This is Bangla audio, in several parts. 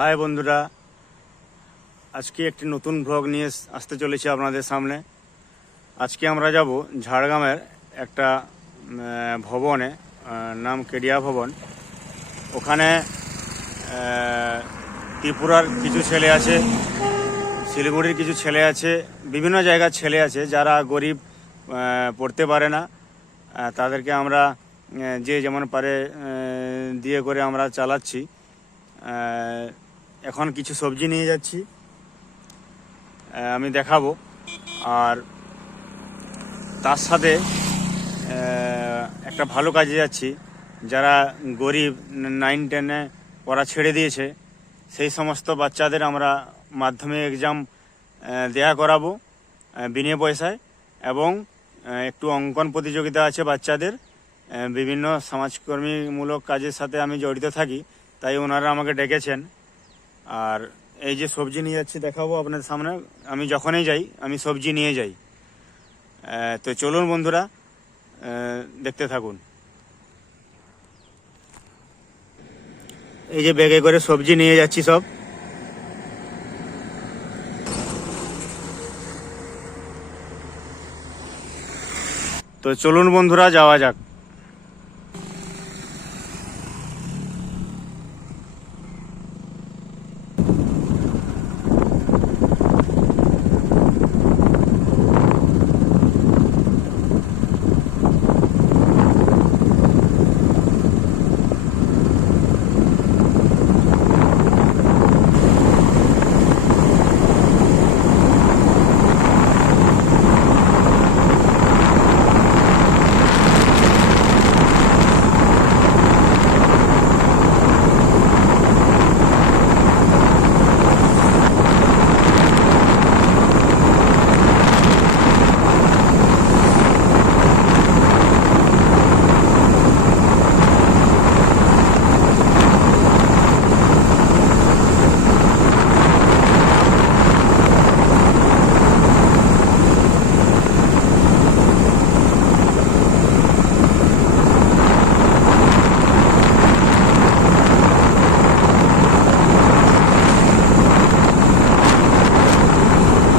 হাই বন্ধুরা, আজকে একটি নতুন ব্লগ নিয়ে আসতে চলেছি আপনাদের সামনে। আজকে আমরা যাব ঝাড়গ্রামের একটা ভবনে, নাম কেডিয়া ভবন। ওখানে ত্রিপুরার কিছু ছেলে আছে, শিলিগুড়ির কিছু ছেলে আছে, বিভিন্ন জায়গার ছেলে আছে যারা গরিব, পড়তে পারে না। তাদেরকে আমরা যে যেমন পারে দিয়ে করে আমরা চালাচ্ছি। এখন কিছু সবজি নিয়ে যাচ্ছি, আমি দেখাবো। আর তার সাথে একটা ভালো কাজে যাচ্ছি, যারা গরিব 9-10-এ পড়া ছেড়ে দিয়েছে সেই সমস্ত বাচ্চাদের আমরা মাধ্যমিক এক্সাম দেয়া করাবো বিনা পয়সায়। এবং একটু অঙ্কন প্রতিযোগিতা আছে বাচ্চাদের। বিভিন্ন সমাজকর্মীমূলক কাজের সাথে আমি জড়িত থাকি, তাই ওনারা আমাকে ডেকেছেন। আর এই যে সবজি নিয়ে যাচ্ছি দেখাবো আপনাদের সামনে। আমি যখনই যাই আমি সবজি নিয়ে যাই। তো চলুন বন্ধুরা, দেখতে থাকুন। এই যে ব্যাগে করে সবজি নিয়ে যাচ্ছি সব। তো চলুন বন্ধুরা, যাওয়া যাক।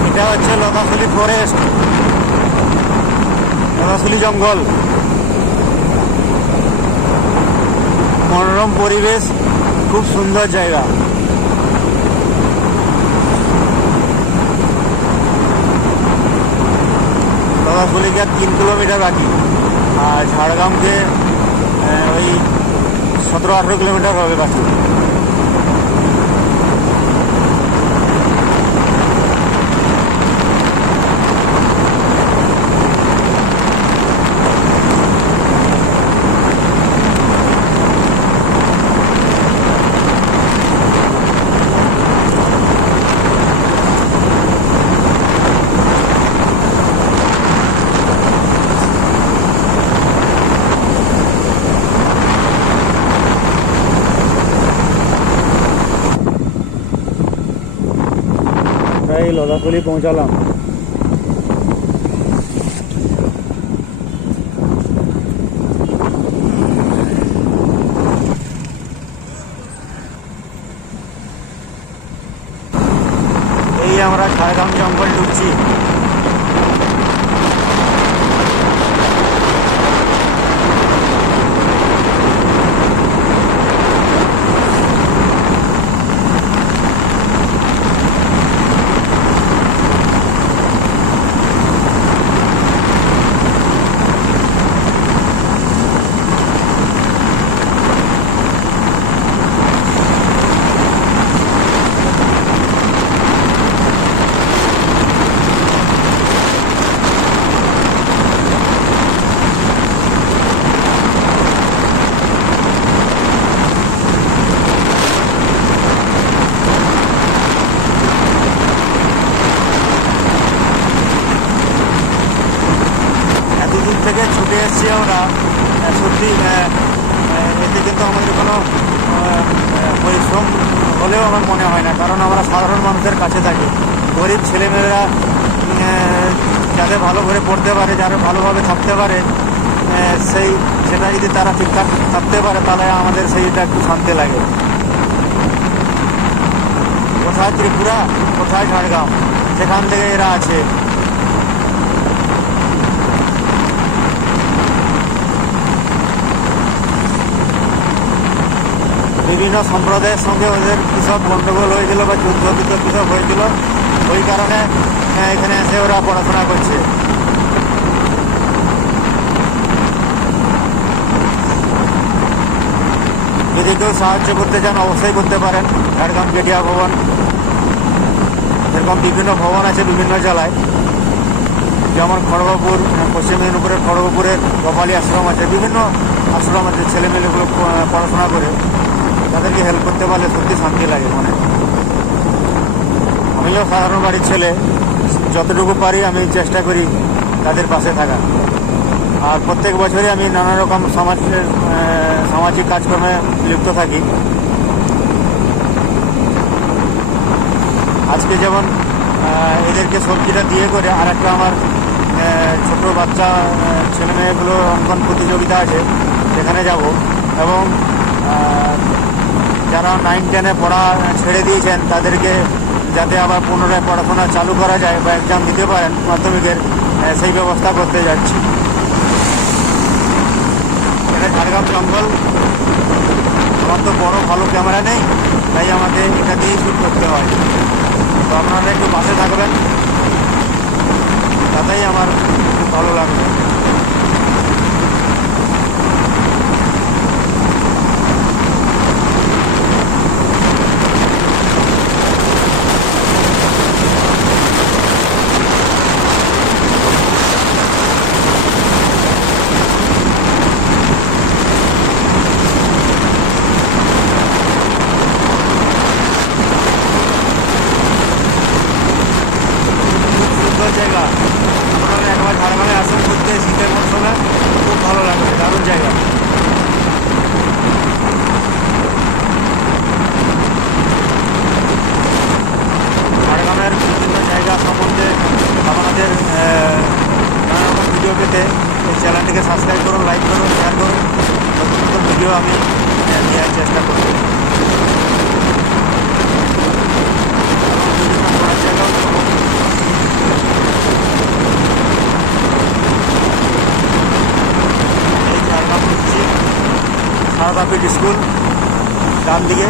এটা হচ্ছে লতাশুলি ফরেস্ট, লতাশুলি জঙ্গল। মনোরম পরিবেশ, খুব সুন্দর জায়গা। লতাশুলিকে 3 কিলোমিটার বাকি, আর ঝাড়গ্রামকে ওই 17-18 কিলোমিটার হবে বাকি। এই লতাশুলি পৌঁছালাম। এই আমরা ঝাড়গ্রাম জঙ্গল ঢুকছি। থেকে ছুটে এসেছি আমরা। সত্যি এতে কিন্তু আমাদের কোনো পরিশ্রম হলেও আমার মনে হয় না, কারণ আমরা সাধারণ মানুষের কাছে থাকি। গরিব ছেলেমেয়েরা যাতে ভালো করে পড়তে পারে, যারা ভালোভাবে থাকতে পারে, সেটা যদি তারা ঠিকঠাক থাকতে পারে তাহলে আমাদের সেইটা একটু শান্তি লাগে। কোথায় ত্রিপুরা, কোথায় ঝাড়গ্রাম, সেখান থেকে এরা আছে। বিভিন্ন সম্প্রদায়ের সঙ্গে ওদের কৃষক গণ্ডগোল হয়েছিল বা যুদ্ধ কৃষক হয়েছিল, ওই কারণে এখানে এসে ওরা পড়াশোনা করছে। যদি কেউ সাহায্য করতে চান অবশ্যই করতে পারেন। ঝাড়গ্রাম কেডিয়া ভবন, এরকম বিভিন্ন ভবন আছে বিভিন্ন জেলায়, যেমন খড়গপুর, পশ্চিম মেদিনীপুরের খড়গপুরের গোপালী আশ্রম আছে, বিভিন্ন আশ্রম আছে। ছেলেমেয়েগুলো পড়াশোনা করে তাদেরকে হেল্প করতে পারলে সত্যি শান্তি লাগে মনে। আমিও সাধারণ বাড়ির ছেলে, যতটুকু পারি আমি চেষ্টা করি তাদের পাশে থাকা। আর প্রত্যেক বছরই আমি নানা রকম সামাজিক কাজকর্মে লিপ্ত থাকি। আজকে যেমন এদেরকে সবজিটা দিয়ে করে আর একটা আমার ছোট বাচ্চা ছেলেমেয়েগুলো অঙ্কন প্রতিযোগিতা আছে, সেখানে যাব। এবং যারা 9-10-এ পড়া ছেড়ে দিয়েছেন তাদেরকে যাতে আবার পুনরায় পড়াশোনা চালু করা যায় বা এক্সাম দিতে পারেন মাধ্যমিকের, সেই ব্যবস্থা করতে যাচ্ছি। এটা ঝাড়গ্রাম জঙ্গল, আমার তো বড় ভালো ক্যামেরা নেই, তাই আমাকে এটা দিয়েই শ্যুট করতে হয়। তো আপনারা একটু পাশে থাকবেন, তাতেই আমার খুব ভালো লাগবে। জায়গা, আপনারা একবার ঝাড়গ্রামে আসেন ঘুরতে, শীতের মরশুমে খুব ভালো লাগবে, দারুণ জায়গা। ঝাড়গ্রামের বিভিন্ন জায়গা সম্বন্ধে আপনাদের নানা রকম ভিডিও পেতে এই চ্যানেলটিকে সাবস্ক্রাইব করুন, লাইক করুন, শেয়ার করুন। নতুন নতুন ভিডিও আমি দেওয়ার চেষ্টা করব। বিভিন্ন ঘোরার জায়গাও সারদাপীঠ স্কুল ডান দিকে।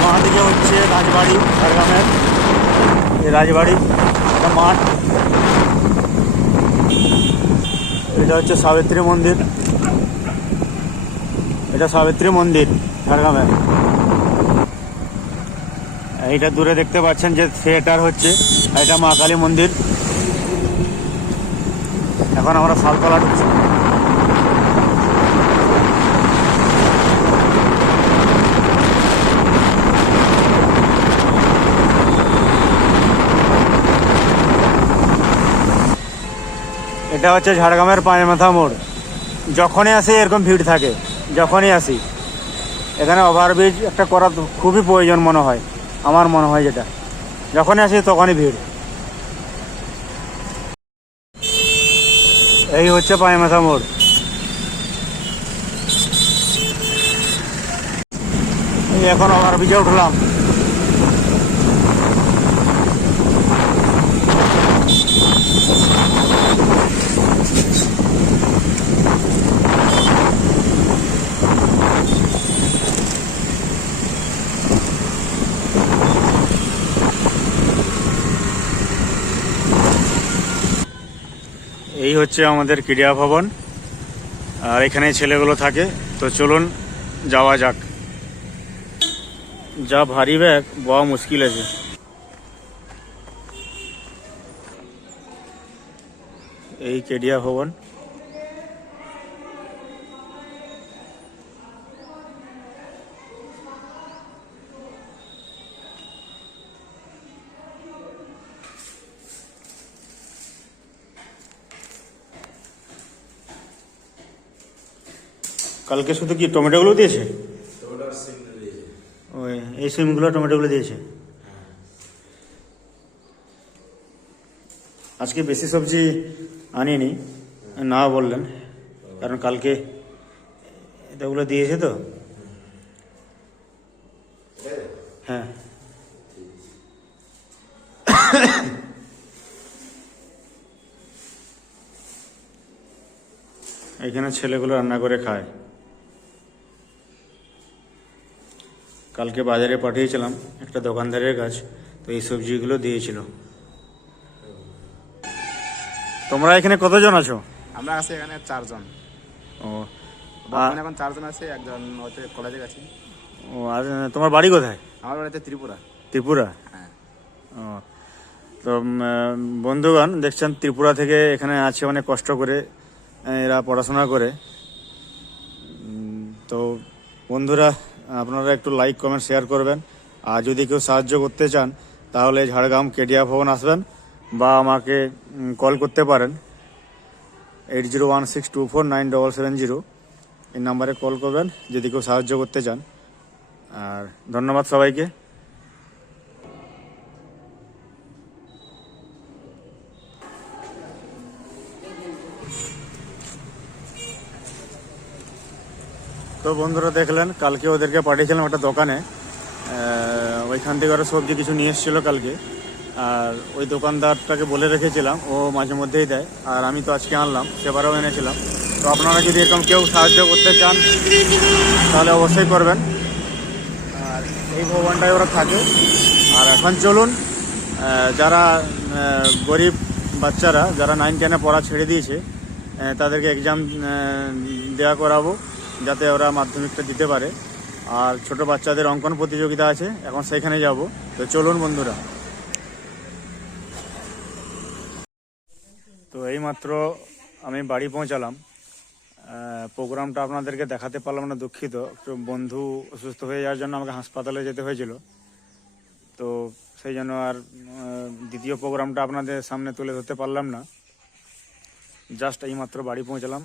বাঁ দিকে হচ্ছে রাজবাড়ি, ঝাড়গ্রামের এই রাজবাড়ি একটা মাঠ। এটা হচ্ছে সাবিত্রী মন্দির, এটা সাবিত্রী মন্দির ঝাড়গ্রামের। এইটা দূরে দেখতে পাচ্ছেন যে থিয়েটার হচ্ছে, এটা মা কালী মন্দির। এখন আমরা শালতলা ঢুকছি। এটা হচ্ছে ঝাড়গ্রামের পায়েমাথা মোড়। যখনই আসি এরকম ভিড় থাকে, যখনই আসি এখানে ওভারব্রিজ একটা করা খুবই প্রয়োজন মনে হয়, আমার মনে হয়। যেটা যখনই আসি তখনই ভিড়। এই হচ্ছে পায়েমাথা মোড়। এখন ওভারব্রিজে উঠলাম। এই হচ্ছে আমাদের ক্রীড়া ভবন, আর এখানে ছেলেগুলো থাকে। তো চলুন যাওয়া যাক। যা ভারী ব্যাগ বড় মুশকিল আছে। এই ক্রীড়া ভবন। কালকে শুধু কি টমেটোগুলো দিয়েছে? ওই এই সিমগুলো টমেটোগুলো দিয়েছে। আজকে বেশি সবজি আনিনি, না বললেন, কারণ কালকে এটাগুলো দিয়েছে তো। হ্যাঁ, এখানে ছেলেগুলো রান্না করে খায়। কালকে বাজারে পাঠিয়েছিলাম একটা দোকানদারের কাছ, তো এই সবজিগুলো দিয়েছিল। তোমরা এখানে কতজন আছো? আমরা আছি এখানে 4 জন। ও বর্তমানে এখন 4 জন আছে, একজন হচ্ছে কলেজে গেছে। ও, আর তোমার বাড়ি কোথায়? আমার বাড়িতে ত্রিপুরা। ত্রিপুরা? হ্যাঁ। ও, তো বন্ধুগণ দেখছেন ত্রিপুরা থেকে এখানে আছে অনেক কষ্ট করে এরা পড়াশোনা করে। তো বন্ধুরা, আপনারা একটু লাইক কমেন্ট শেয়ার করবেন। আর যদি কেউ সাহায্য করতে চান তাহলে ঝাড়গ্রাম কেডিয়া ভবন আসবেন বা আমাকে কল করতে পারেন 8016249770। এই নাম্বারে কল করবেন যদি কেউ সাহায্য করতে চান। আর ধন্যবাদ সবাইকে। তো বন্ধুরা দেখলেন কালকে ওদেরকে পাঠিয়েছিলাম একটা দোকানে, ওইখান থেকে ওরা সবজি কিছু নিয়ে এসেছিলো কালকে। আর ওই দোকানদারটাকে বলে রেখেছিলাম, ও মাঝে মধ্যেই দেয়। আর আমি তো আজকে আনলাম, সেবারও এনেছিলাম। তো আপনারা যদি এরকম কেউ সাহায্য করতে চান তাহলে অবশ্যই করবেন। আর এই ভবনটায় ওরা থাকে। আর এখন চলুন, যারা গরিব বাচ্চারা যারা 9-10-এ পড়া ছেড়ে দিয়েছে তাদেরকে এক্সাম দেওয়া করাবো, যাতে ওরা মাধ্যমিকটা দিতে পারে। আর ছোট বাচ্চাদের অঙ্কন প্রতিযোগিতা আছে, এখন সেখানে যাব। তো চলুন বন্ধুরা। তো এইমাত্র আমি বাড়ি পৌঁছালাম। প্রোগ্রামটা আপনাদেরকে দেখাতে পারলাম না, দুঃখিত। একটু বন্ধু অসুস্থ হয়ে যাওয়ার জন্য আমাকে হাসপাতালে যেতে হয়েছিল। তো সেই জন্য আর দ্বিতীয় প্রোগ্রামটা আপনাদের সামনে তুলে ধরতে পারলাম না। জাস্ট এইমাত্র বাড়ি পৌঁছালাম।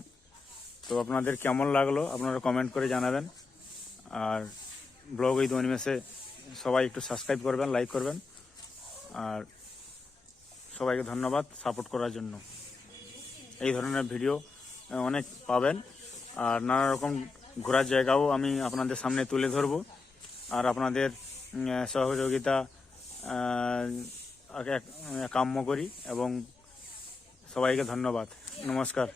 তো আপনাদের কেমন লাগলো আপনারা কমেন্ট করে জানাবেন। আর ব্লগ এই 2 নিমেষে সবাই একটু সাবস্ক্রাইব করবেন, লাইক করবেন। আর সবাইকে ধন্যবাদ সাপোর্ট করার জন্য। এই ধরনের ভিডিও অনেক পাবেন। আর নানা রকম ঘোরার জায়গাও আমি আপনাদের সামনে তুলে ধরবো। আর আপনাদের সহযোগিতা কাম্য করি। এবং সবাইকে ধন্যবাদ, নমস্কার।